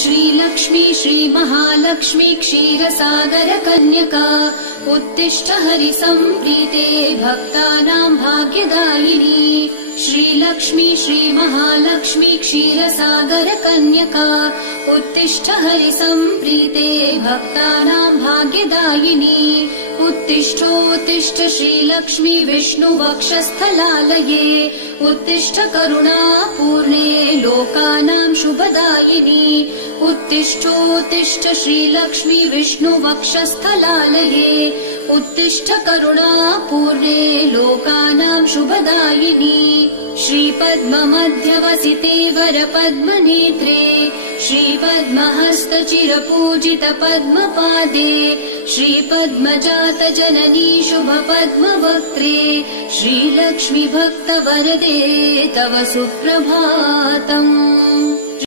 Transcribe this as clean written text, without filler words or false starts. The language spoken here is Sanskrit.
श्रीलक्ष्मी श्रीमहालक्ष्मी क्षीरसागर कन्यका उत्तिष्ठ हरिसम्प्रीते भक्तानां भाग्यदायिनी श्रीलक्ष्मी श्रीमहालक्ष्मी क्षीरसागर कन्यका उत्तिष्ठ हरिसम्प्रीते भक्तानां भाग्यदायिनी उत्तिष्ठोत्तिष्ठ श्रीलक्ष्मी विष्णुवक्षस्थलालये उत्तिष्ठ करुणापूर्णे लोकानां शुभदायिनी उत्तिष्ठोत्तिष्ठ श्रीलक्ष्मी विष्णुवक्षस्थलालये उत्तिष्ठ करुणापूर्णे लोकानां शुभदायिनी श्रीपद्ममध्यवसिते वरपद्मनेत्रे श्रीपद्महस्तचिरपूजित पद्मपादे श्रीपद्मजात जननी शुभपद्मवक्त्रे श्रीलक्ष्मी भक्तवरदे तव सुप्रभातम्।